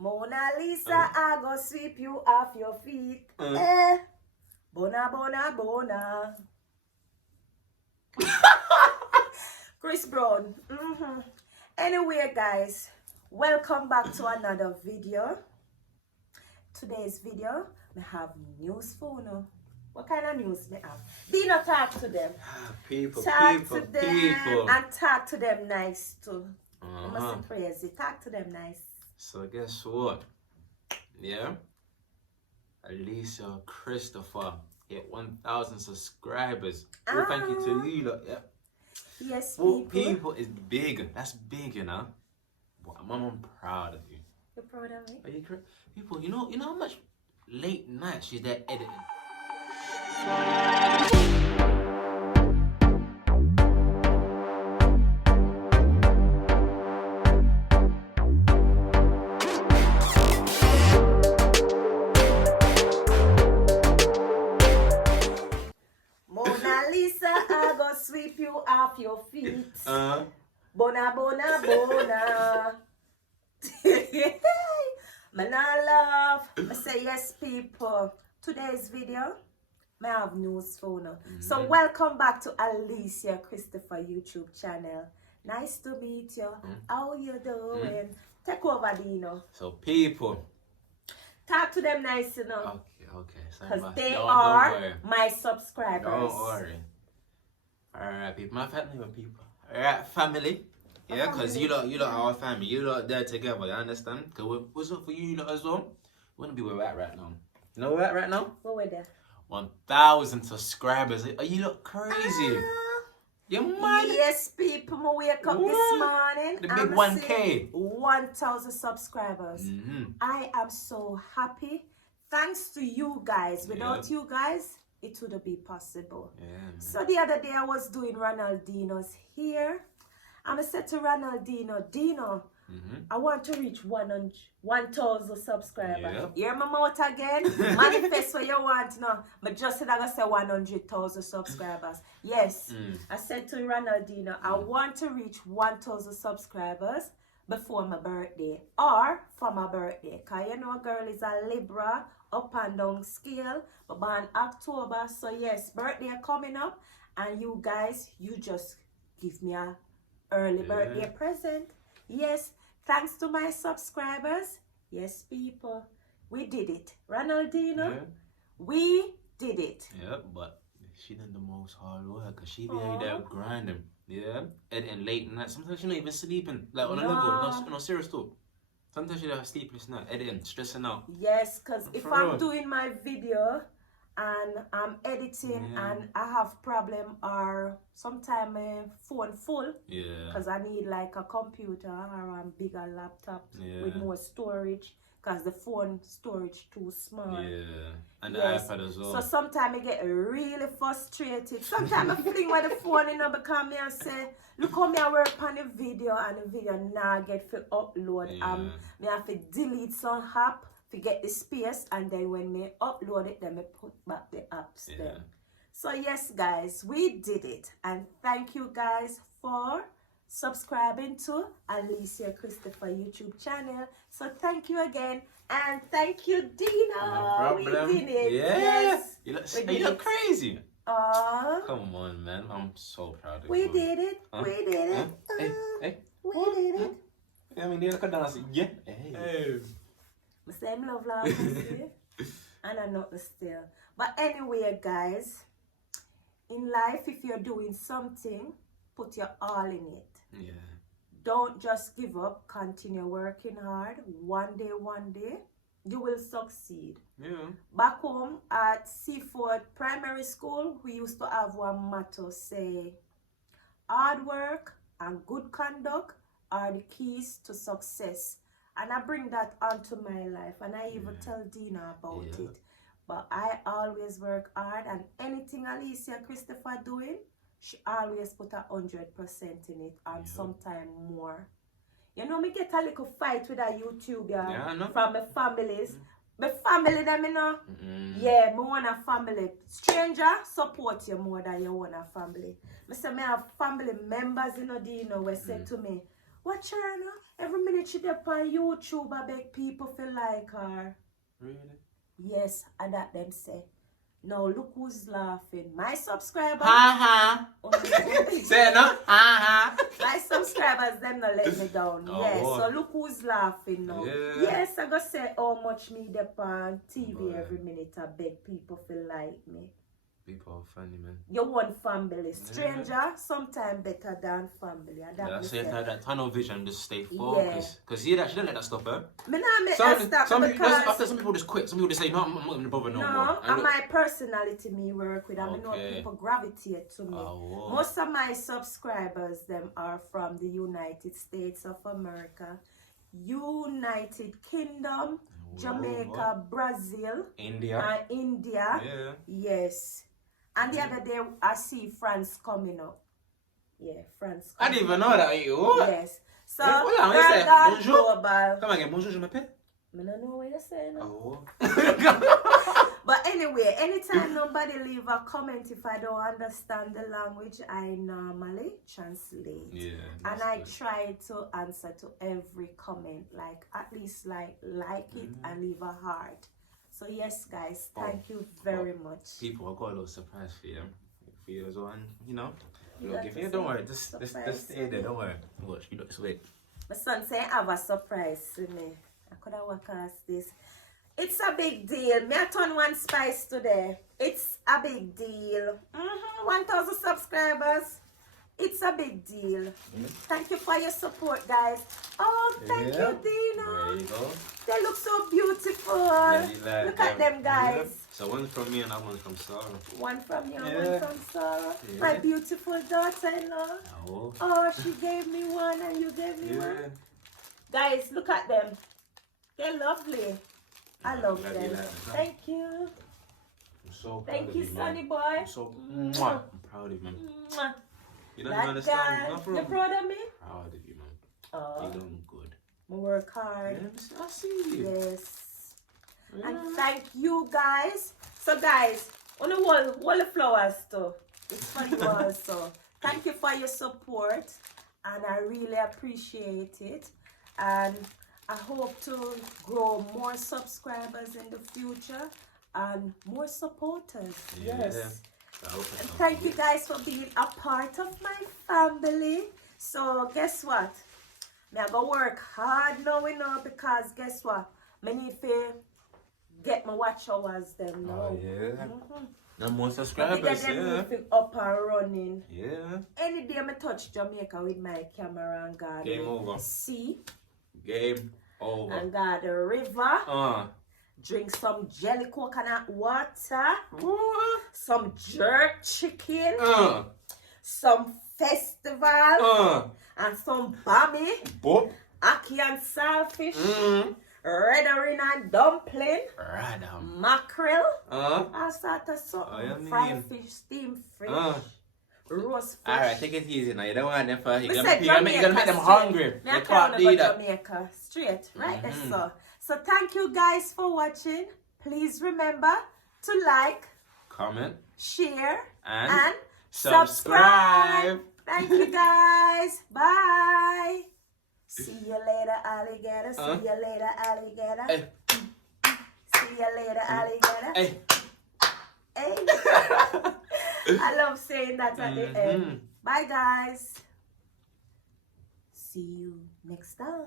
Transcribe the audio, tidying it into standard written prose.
Mona Lisa, I go sweep you off your feet. Bona, bona, bona. Chris Brown. Anyway, guys, welcome back to another video. Today's video, we have news for you. What kind of news we have? Dino, talk to them. People. And talk to them nice too. You must be crazy. Talk to them nice. So guess what? Yeah? Aleciachristopher hit 1,000 subscribers. Well, thank you to you lot, yeah? Yes, people is big. That's big, you know? But I'm proud of you. You're proud of me? Are you correct? People, you know how much late night she's there editing? Mona Lisa, I go sweep you off your feet. Bona, bona, bona. Man, I love. I say yes, people. Today's video, I have news for you. So welcome back to aleciachristopher YouTube channel. Nice to meet you. How you doing? Take over, Dino. So people. Talk to them nice, you know. Okay. Because they are my subscribers. Don't worry. Alright, people. My family, people. Alright, family. Yeah, because you lot are our family. You lot there together, you understand? Because what's up for you lot as well? We want to be where we're at right now. You know where we're at right now? Where we're there? 1,000 subscribers. Are you lot crazy? You're mad? Yes, people. I wake up this morning. The big 1K. 1,000 subscribers. I am so happy. Thanks to you guys. Without you guys, it wouldn't be possible. So the other day I was doing Ronaldino's here. I said to Ronaldino, Dino, I want to reach 1,000 subscribers. Hear my mouth again? Manifest what you want now. But just said I gonna say 100,000 subscribers. Yes. I said to Ronaldino, I want to reach 1,000 subscribers before my birthday or for my birthday. Because you know, girl is a Libra, up and down scale. But born October. So yes, birthday coming up. And you guys, you just give me a early birthday present. Yes, thanks to my subscribers. Yes, people, we did it. Ronaldino, we did it. Yeah, but she done the most hard work because she be there grinding. Yeah, editing late night. Sometimes she's not even sleeping. Like on a level, no serious talk. Sometimes she have sleepless night, editing, stressing out. Yes, because if I'm doing my video and I'm editing and I have problem or sometimes my phone full because I need like a computer or a bigger laptop with more storage because the phone storage too small. And the iPad as well. So sometimes I get really frustrated. Sometimes I fling with the phone, you know, because me I say, look how me I work on the video and the video now get to upload. Me have to delete some app to get the space, and then when me upload it, then me put back the apps then. So yes, guys, we did it, and thank you guys for subscribing to aleciachristopher YouTube channel. So thank you again, and thank you, Dino. No problem. We did it. Yes. You look crazy. Come on, man. I'm so proud of you. We did it. We did it. Hey. We did it. I mean, you can dance. Yeah. Hey. Same love and I'm not still. But anyway, guys, in life, if you're doing something, put your all in it. Don't just give up. Continue working hard. One day, you will succeed. Back home at Seaford Primary School, we used to have one motto say, hard work and good conduct are the keys to success. And I bring that onto my life, and I even tell Dina about it. But I always work hard, and anything aleciachristopher doing, she always put 100% in it, and sometimes more. You know, me get a little fight with a YouTuber from my families. My family, them, you know. Yeah, me want a family. Stranger support you more than you want a family. I say, me have family members, you know, Dino, who say to me, Watch her, no? Every minute she up on YouTube, I beg people feel like her. Really? Yes, and that them say. Now look who's laughing. My subscribers. Ha ha. Say it no? Ha ha. My subscribers, them not let me down. Oh, Yes, what? so look who's laughing now. Yeah. Yes, I go say how much me dep on TV Boy. every minute. I beg people feel like me. People are funny, man. You want family. Stranger, sometimes better than family. And that That's it. That tunnel vision, just stay Yeah. focused. Because see that, she don't let that stop her. Me not make that stop Some because... people just quit. Some people just say, no, I'm not going to bother no more. No, and my personality me work with. I know Okay. people gravitate to me. Oh. Most of my subscribers, them are from the United States of America, United Kingdom, Jamaica, Brazil, India. and India. Yeah. Yes. And the other day, I see France coming up. Yeah, France I coming didn't even up. know that. You. Yes. So, Hold on, what you girl say? gone Bonjour? global. Come again, bonjour, je m'appelle. I don't know what you're saying. Oh. But anyway, anytime nobody leave a comment, if I don't understand the language, I normally translate. Yeah. And I try to answer to every comment, like at least like it and leave a heart. So yes, guys, thank you very much. People, I've got a little surprise for you. For you as well, and you know. You Look, got if to you say don't worry, just surprise. stay there, don't worry. Watch, you look sweet. My son say I have a surprise to me. I could have worked as this. It's a big deal. Me I turn one spice today. It's a big deal. 1,000 subscribers. It's a big deal. Thank you for your support, guys. Oh, thank you, Dina. There you go. They look so beautiful. Like Look at them, guys. Yeah. So one's from me and that one's from Sarah. One from you, Yeah. one from Sarah. Yeah. My beautiful daughter-in-law. Oh. Oh, she gave me one and you gave me one. Guys, look at them. They're lovely. I love glad them. you like them. Thank you. I'm so proud Thank of you, man. Sonny boy. I'm so I'm proud of you, man. Mwah. You don't That understand. guy. No You problem. proud of me? Proud of you, man. Oh, You done good. I work hard. Yeah, I see you. Yes. Yeah. And thank you, guys. So, guys, on the wall of flowers too. It's for you also. Thank you for your support, and I really appreciate it. And I hope to grow more subscribers in the future and more supporters. Yeah. Yes. And thank you guys for being a part of my family. So guess what? Me I go work hard now, you know, because guess what? I need to get my watch hours them now. Oh, yeah. No more I subscribers, get them yeah. everything up and running. Yeah. Any day I touch Jamaica with my camera and God Game over. sea Game over. and got the river. Drink some jelly coconut water, What? some jerk chicken, Uh. some festival, and some bami, Boop. ackee and saltfish, Mm. red herring and dumpling, Radam. mackerel, Uh. all sort of something, Oh, you fried mean? fish, steamed fish, Uh. roast fish. Alright, take it easy now. You don't want them for Me you're said gonna make them Jamaica hungry. straight. Me They I can't can't do go that. Jamaica straight, right there, so. So thank you guys for watching. Please remember to like, Comment share, and and subscribe. Thank you guys. Bye. See you later, alligator. See you later, alligator. Hey. See you later, alligator. Hey. Hey. I love saying that at the end. Bye, guys. See you next time.